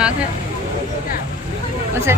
माखो मासे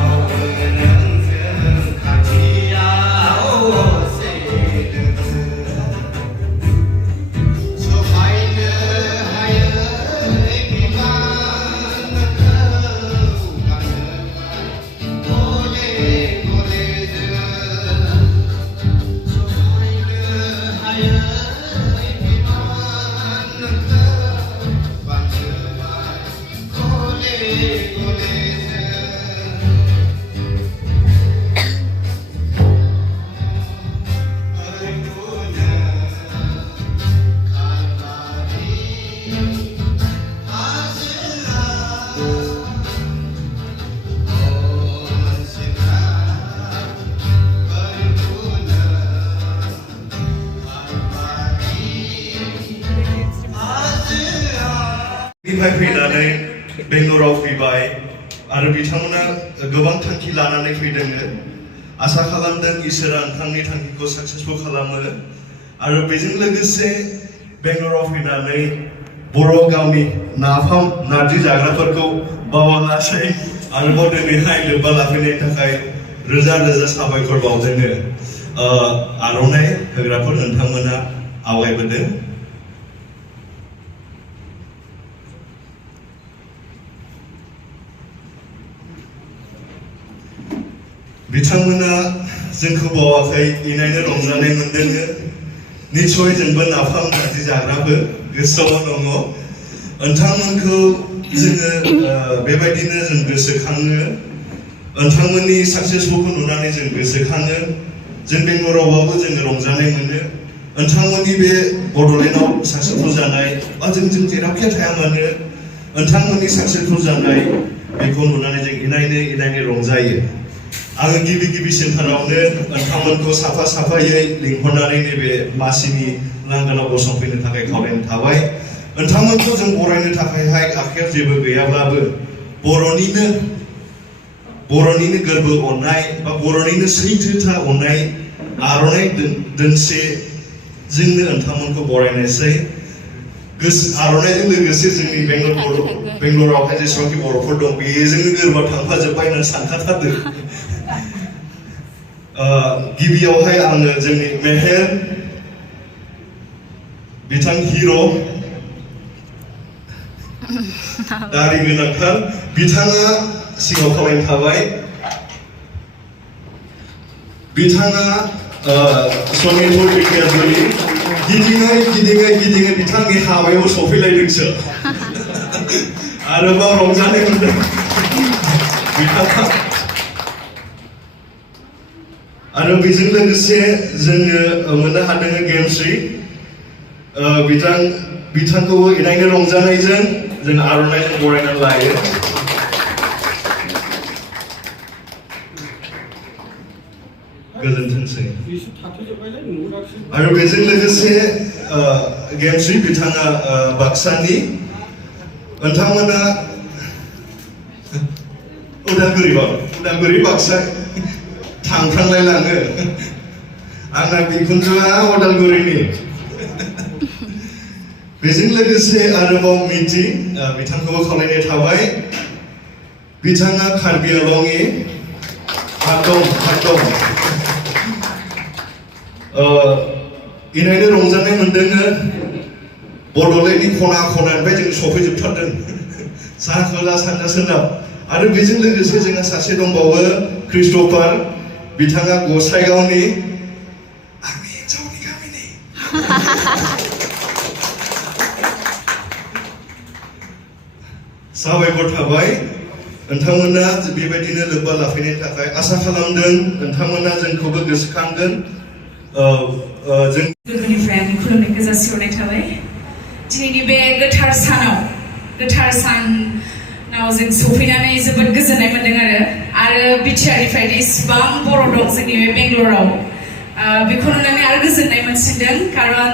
निफ्राय फैनानै बेंगलराव फैबाय आरो बिथांमोना गोबां थांखि लानानै फैदों आसा खालामदों इसोरा नोंथांनि थांखिखौ साक्सेसफुल खालामो आरो बेजों लोगोसे बेंगलराव फैनानै बर' गावनि नाफाम नारजि जाग्राफोरखौ बावालासै आरोबाव दिनैहाय लोब्बा लाफैनायनि थाखाय रोजा रोजा साबायखर बावदों आर'नाइ होग्राफोर नोंथांमोना आवगायबोदों बिथांमोना जोंखौ बावाखै इनायनो रंजानाय मोनदों निस्सय जोंबो नाफाम नारजि जाग्राबो गोसोआव दङ नोंथांमोनखौ जोङो बेबायदिनो जों गोसोखाङो नोंथांमोननि साक्सेसफुलखौ नुनानै जों गोसोखाङो जों बेंगलरावबाबो जोङो रंजानाय मोनो नोंथांमोननि बे बड'लेण्डआव साक्सेसफुल जानाय बा जों जेरावखि थाया मानो नोंथांमोननि साक्सेसफुल जानाय बेखौ नुनानै जों इनायनो रंजायो आङो गिबि सेन्टारावनो नोंथांमोनखौ साफा साफायै लिंहरनानै नैबे मासिनि लांगोनाव गसंफैनो थाखाय खावलायनाय थाबाय नोंथांमोनखौ जों बरायनो थाखायहाय आखायाव जेबो गैयाब्लाबो बर'निनो गोरबो अननाय बा बर'निनो सैथोथा अननाय आर'नाइ दोंसे जोंनो नोंथांमोनखौ बरायनोसै आर'नाइजों लोगोसे जोंनि बेंगलरावहाय जेसेबांखि बर'फोर दं बेजोंनो गोरबा थांफाजोब्बाय होननानै सानखाथारदों गिबियावहाय आङो जोंनि मेहेर बिथां हिर' दारि गोनांथार बिथाङा सिगाङाव खावलायनो थाबाय बिथाङा सनितपुर बिखायाजुलि गिदिङै बिथांनि हाबायाव सफैलायदोंसो आरोबाव रंजानाय मोनदों बिथाङा आरो बेजों लोगोसे जोङो मोननो हादों गेमस्रि बिथांखौबो इनायनो रंजानायजों जों आर'नाइजों बरायनानै लायो गोजोनथोंसै आरो बेजों लोगोसे गेमस्रि बिथाङा बाक्सानि नोंथांमोना उदालगुरि बाक्सा थांफ्रांलायलाङो आंना बिखुनजोआ उदालगुरिनि बेजों लोगोसे आरोबाव मिथि बिथांखौबो खावलायनाय थाबाय बिथाङा कार्बि आंलंनि हादं इनायनो रंजानाय मोनदों बड'लेण्डनि खना खनानिफ्राय जों सफैजोबथारदों सा खोला सानजा सोनाब आरो बेजों लोगोसे जोंहा सासे दंबावो क्रिस्ट'फार बिथाङा गसाइगावनि आंनि हिन्जावनि गामिनि साबायखर थाबाय नोंथांमोना बेबायदिनो लोब्बा लाफैनायनि थाखाय आसा खालामदों नोंथांमोना जोंखौबो गोसोखांगोन जों गोरबोनिफ्राय आंनि खुलुमनायखौ जासिहरनाय थाबाय दिनैनि बे गोथार सानाव जों सफैनानै जोबोद गोजोननाय मोनदों आरो बिटिआरनिफ्राय इसिबां बर' दं जोंनि बे बेंगलराव बेखौ नुनानै आरो गोजोननाय मोनसिनदों कारन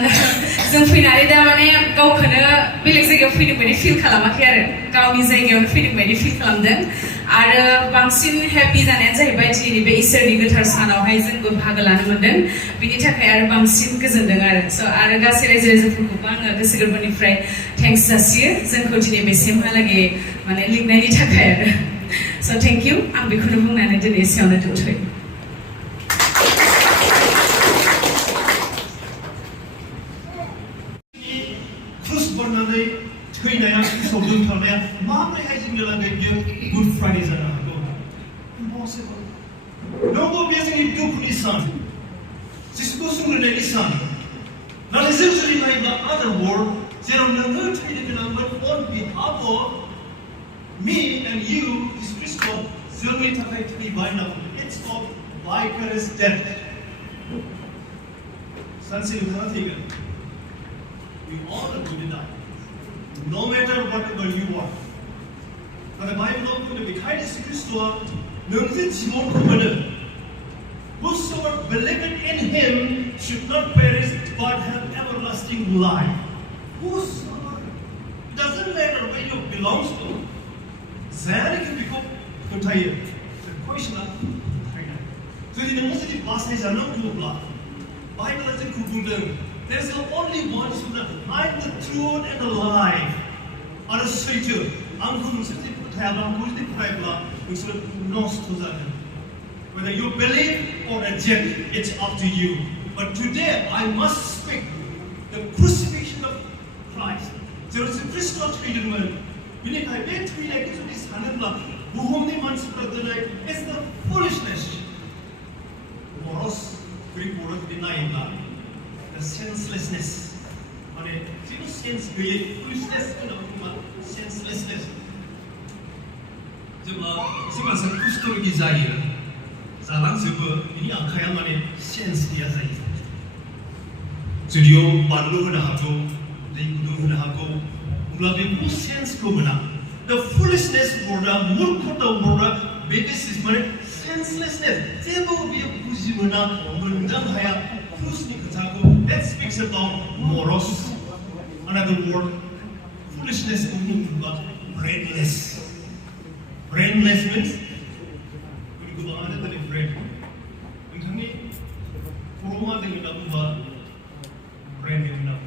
जों फैनानै दा माने गावखौनो बेलेग जायगायाव फैदों बायदि फिल खालामाखै गावनि जायगायावनो फैदों बायदि फिल खालामदों आरो बांसिन हेपि जानायानो जाहैबाय दिनै बे इसोरनि गोथार सानावहाय जोंबो बाहागो लानो मोनदों बिनि थाखाय आरो बांसिन गोजोनदों आरो स' आरो गासै रायजो राजाफोरखौबो आङो गोसो गोरबोनिफ्राय थेंक्स जासियो जोंखौ दिनै बेसिमहालागै माने लिंनायनि थाखाय आरो स' थेंक इउ आं बेखौनो बुंनानै दिनै एसेयावनो दोनथ'यो थैनाया सौदों थानाया माब्रैहाय जोंनि लागै बियो गुड फ्राइडे जानो हागौ इम्पसिबल नंगौ बेयो जोंनि दुखुनि सान जिसुखौ सुंग्रोनायनि सान नाथाय जों जुदि नायोब्ला आदार वर्ल्ड जेराव नोङो थैनो गोनांमोन on behalf of me and you जिसु ख्रीष्ट जोंनि थाखाय थैबाय होनना बुङो it's called vicarious death सानसे नोंथाङा थैगोन we all are going to die no matter whatever you are. But the Bible says, "Because Jesus Christ, nungsi jiwon ko mono. Whosoever believeth in Him should not perish but have everlasting life." Whosoever, it doesn't matter where you belongs to. Zari can become kontaya. The question is, so the most of the passage are not too blah. Bible is kubundeng. There's only one truth. I'm the truth and the life. Are a stranger. Uncle Muslim whether you believe or reject, it's up to you. But today I must speak the crucifixion of Christ. There is a Christian treatment. When I went to like this Hanabla, Buhumni Mansur, it's the foolishness. Moros, Greek word denying that. The senselessness. Sense foolishness, senselessness. Sebab kusto desire, salah sebab ini angkanya mana sense dia saja. Jadi baru kena hago, jadi kudo kena hago, mulai itu sense ko mana. The foolishness borda, murkota borda, basis mana senselessness. Sebab dia puji mana, mendam haya. That speaks about moros. Another word, foolishness means brainless. Brainless means when you go on the brain. When you forma the brain is enough.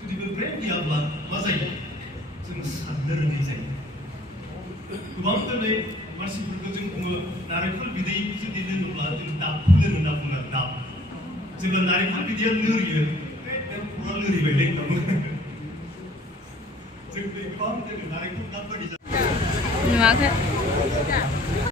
So the brain is enough. Mazai, so sadder नहीं चाहिए. Kubang तो नहीं masih berkecing narikul bidai itu di dalam nulah itu tak boleh nulah tak. Sebab narikul bidai nuri, kan pura nuri balik kamu.